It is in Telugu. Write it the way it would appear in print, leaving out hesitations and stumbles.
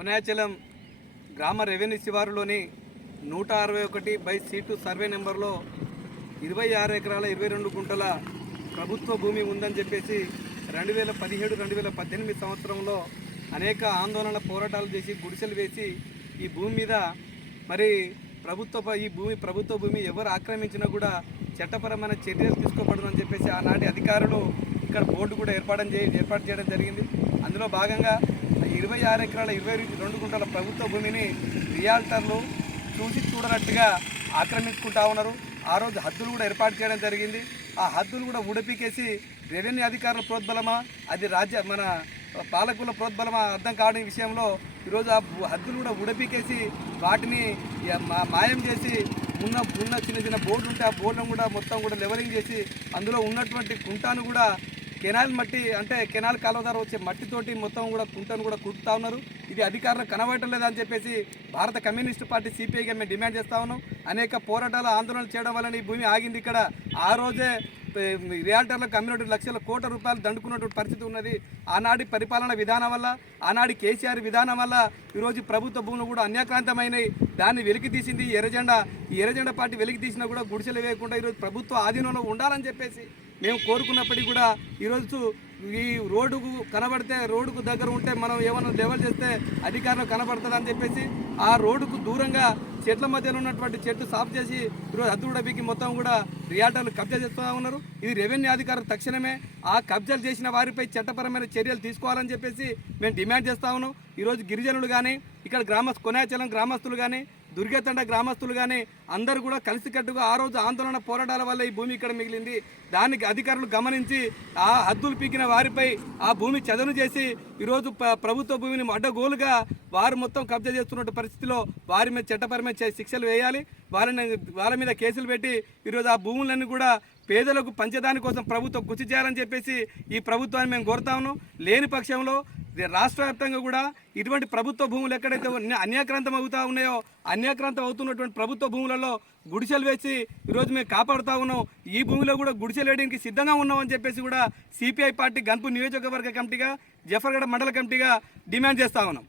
కొనాచలం గ్రామ రెవెన్యూ శివారులోని 161/C2 సర్వే నెంబర్లో 26 ఎకరాల 22 గుంటల ప్రభుత్వ భూమి ఉందని చెప్పేసి 2017-2018 సంవత్సరంలో అనేక ఆందోళన పోరాటాలు చేసి గుడిసెలు వేసి ఈ భూమి మీద మరి ప్రభుత్వ భూమి ఎవరు ఆక్రమించినా కూడా చట్టపరమైన చర్యలు తీసుకోబడదని చెప్పేసి ఆనాటి అధికారులు ఇక్కడ బోర్డు కూడా ఏర్పాటు చేయడం జరిగింది. అందులో భాగంగా 26 ఎకరాల 22 గుంటల ప్రభుత్వ భూమిని రియాల్టర్లు చూసి చూడనట్టుగా ఆక్రమించుకుంటా ఉన్నారు. ఆ రోజు హద్దులు కూడా ఏర్పాటు చేయడం జరిగింది. ఆ హద్దులు కూడా ఉడపీకేసి రెవెన్యూ అధికారుల ప్రోద్బలమా అది మన పాలకుల ప్రోద్బలమా అర్థం కావడం విషయంలో ఈరోజు ఆ హద్దులు కూడా ఉడపీకేసి వాటిని మాయం చేసి ఉన్న చిన్న బోర్డులు ఉంటే ఆ బోర్డులను కూడా మొత్తం కూడా లెవలింగ్ చేసి అందులో ఉన్నటువంటి కుంటాను కూడా కెనాల్ మట్టి అంటే కెనాల్ కాలువ ద్వారా వచ్చే మట్టితోటి మొత్తం కూడా కుంటను కూడా కుడుతూ ఉన్నారు. ఇది అధికారులకు కనబడటం లేదని చెప్పేసి భారత కమ్యూనిస్టు పార్టీ సిపిఐగా మేము డిమాండ్ చేస్తూ ఉన్నాం. అనేక పోరాటాలు ఆందోళనలు చేయడం వల్ల ఈ భూమి ఆగింది. ఇక్కడ ఆ రోజే రియాల్టర్లకు కమ్యూనిటీ లక్షల కోట్ల రూపాయలు దండుకున్నటువంటి పరిస్థితి ఉన్నది. ఆనాటి పరిపాలన విధానం వల్ల, ఆనాటి కేసీఆర్ విధానం వల్ల ఈరోజు ప్రభుత్వ భూములు కూడా అన్యాక్రాంతమైనవి. దాన్ని వెలికి తీసింది ఈ ఎర్రజెండా పార్టీ వెలికి తీసినా కూడా గుడిసెలు వేయకుండా ఈరోజు ప్రభుత్వ ఆధీనంలో ఉండాలని చెప్పేసి మేము కోరుకున్నప్పటికీ కూడా ఈరోజు ఈ రోడ్డుకు కనబడితే రోడ్డుకు దగ్గర ఉంటే మనం ఏమైనా లెవెల్ చేస్తే అధికారులు కనబడుతుందని చెప్పేసి ఆ రోడ్డుకు దూరంగా చెట్ల మధ్యలో ఉన్నటువంటి చెట్లు సాఫ్ చేసి ఈరోజు హద్దుడ బీకి మొత్తం కూడా రియాల్టర్లు కబ్జా చేస్తూ ఉన్నారు. ఇది రెవెన్యూ అధికారులు తక్షణమే ఆ కబ్జాలు చేసిన వారిపై చట్టపరమైన చర్యలు తీసుకోవాలని చెప్పేసి మేము డిమాండ్ చేస్తూ ఉన్నాం. ఈరోజు గిరిజనులు కానీ ఇక్కడ కొనాచలం గ్రామస్తులు కానీ దుర్గతండ గ్రామస్తులు కానీ అందరూ కూడా కలిసికట్టుగా ఆ రోజు ఆందోళన పోరాటాల వల్ల ఈ భూమి ఇక్కడ మిగిలింది. దానికి అధికారులు గమనించి ఆ హద్దులు పీకిన వారిపై ఆ భూమి చదును చేసి ఈరోజు ప్రభుత్వ భూమిని అడ్డగోలుగా వారు మొత్తం కబ్జా చేస్తున్న పరిస్థితిలో వారి మీద చట్టపరమైన శిక్షలు వేయాలి. వాళ్ళ మీద కేసులు పెట్టి ఈరోజు ఆ భూములన్నీ కూడా పేదలకు పంచదాని కోసం ప్రభుత్వం కృషి చేయాలని చెప్పేసి ఈ ప్రభుత్వాన్ని మేము కోరుతా ఉన్నాం. లేని పక్షంలో రాష్ట్ర వ్యాప్తంగా కూడా ఇటువంటి ప్రభుత్వ భూములు ఎక్కడైతే అన్యాక్రాంతం అవుతున్నటువంటి ప్రభుత్వ భూములలో గుడిసెలు వేసి ఈరోజు మేము కాపాడుతూ ఉన్నాం. ఈ భూమిలో కూడా గుడిసెలు వేయడానికి సిద్ధంగా ఉన్నామని చెప్పేసి కూడా సిపిఐ పార్టీ గన్పూర్ నియోజకవర్గ కమిటీగా జఫర్గఢ మండల కమిటీగా డిమాండ్ చేస్తూ ఉన్నాం.